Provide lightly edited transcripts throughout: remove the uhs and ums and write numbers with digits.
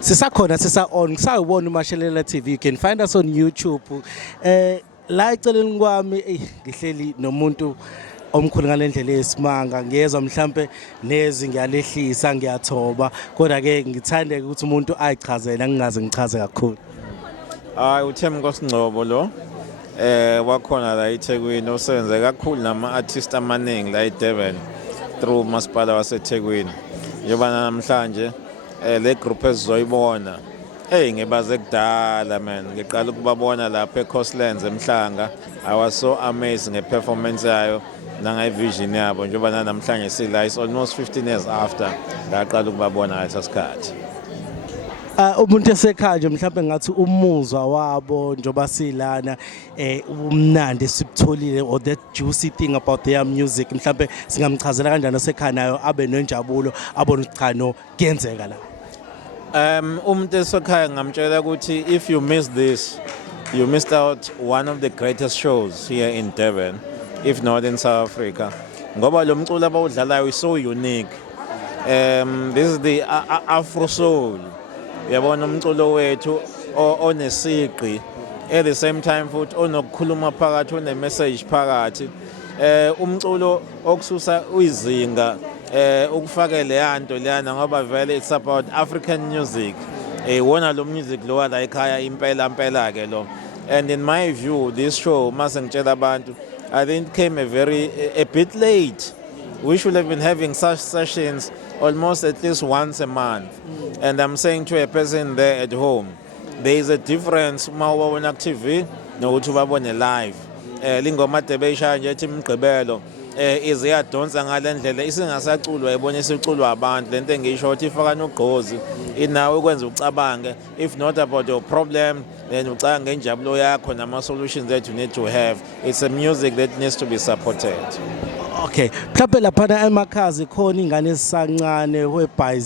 Sisakhona on kusawubona uMapholoba TV. You can find us on YouTube. La eceleni kwami ngihleli nomuntu omkhulu ngalendlela yesimanga ngiyezwa mhlambe nezi ngiyalehlisa ngiyathoba kodwa ke ngithande ukuthi umuntu ayichazela ngingaze ngichaze kakhulu. uThembinkosi Ngcobo lo wakhona la eThekwini osebenze kakhulu nama artists amaningi la eDurban through umasipala waseThekwini. Njengoba namhlanje le group esizoyibona ngibaze kudala man ngiqala ukubabona lapha eCoastlands eMhlanga. I was so amazed ngeperformance yayo nangevision yabo njengoba namhlanje sila is almost 15 years after ngaqala ukubabona ngaleso sikhathi. Umuntu esekhaya nje mhlawumbe ngathi umuzwa wabo njoba silana umnandi sibutholile or that juicy thing about their music mhlawumbe singamchazela kanjani osekhaya nayo abe nenjabulo abone ukuthi cha no kuyenzeka la. Umuntu esekhaya ngamtshela ukuthi if you miss this you missed out one of the greatest shows here in Durban if not in South Africa ngoba lo mculo abawudlalayo is so unique. This is the Afrosoul. Yabona umculo wethu onesigqi at the same time futhi onokukhuluma phakathi one message phakathi umculo okususa uyizinga ukufakele yanto leyana ngoba vele it's about African music wona lo music lo la ekhaya impela ke lo. And in my view this show mase ngitshela abantu I think came a bit late. We should have been having such sessions almost at least once a month. And I'm saying to a person there at home, there is a difference mawubona ku TV nokuthi ubabone live. Lingoma debesha nje ethi imgqibelo iziyadonsa ngalendlela isingasaculwa ibona isiculwa abantu lento engisho ukuthi ifaka nogqozi inawe ukwenza ucabange if not about your problem then ucanga ngenjabulo yakho nama solutions that you need to have. It's a music that needs to be supported. Okay, mhlawumbe lapha emakhaya khona ingane ezisancane whereby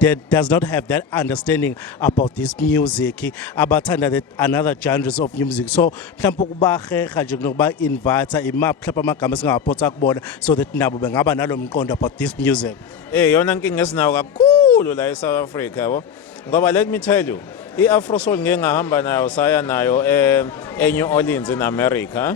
that does not have that understanding about this music abathanda that another genres of music, so mhlawumbe ukubaheha nje nokuba invite mhlawumbe amagama singaphotha kubona so that nabo bengaba nalomqondo about this music. Yona inkinga esinayo kakhulu la eSouth Africa yabo ngoba let me tell you iAfrosoul ngeke ngahamba nayo saya nayo eNew Orleans in America.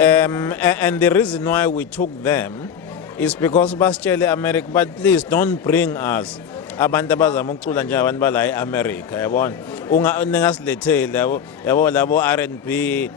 And the reason why we took them is because basitshele America but please don't bring us abantu abazama ukucula nje abantu bala eAmerica yabona ningasilethele yabo labo R&B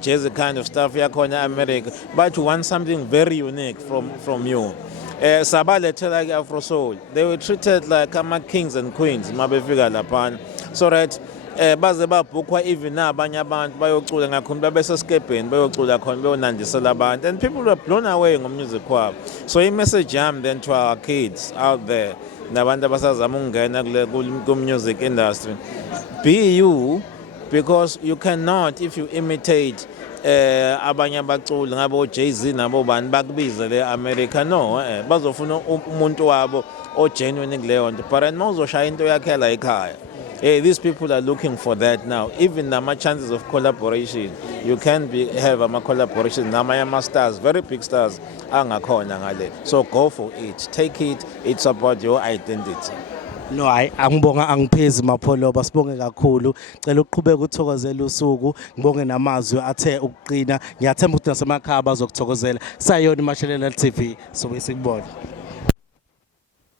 jazz kind of stuff yakhona eAmerica but we want something very unique from you. Sabalethela ke Afrosoul they were treated like kings and queens mabefika lapha so right baze babhukwa even abanye abantu bayocula ngakho babesesikebheni bayocula khona beyonandisela abantu and people were blown away ngomusic wabo. So i-message yami then to our kids out there nabantu abasazama ukungena ku music industry, be you, because you cannot if you imitate abanye abaculi ngabo Jay-Z nabo bani bakubize le America no bazofuna umuntu wabo o genuine kuleyo nto but mawuzoshaya into yakhe la ekhaya. These people are looking for that now. Even nama chances of collaboration, you can have a collaboration. Nama stars, very big stars, angakhona ngale. So go for it. Take it. It's about your identity. No, angibonga angiphezi uMapholoba sibonge kakhulu. Cela uqhubeka ukuthokozela usuku. Ngibonge namazwi athe ukuqina. Ngiyathemba ukuthi nasemakhaya bazokuthokozela. Sayona uMapholoba TV. So sikubona.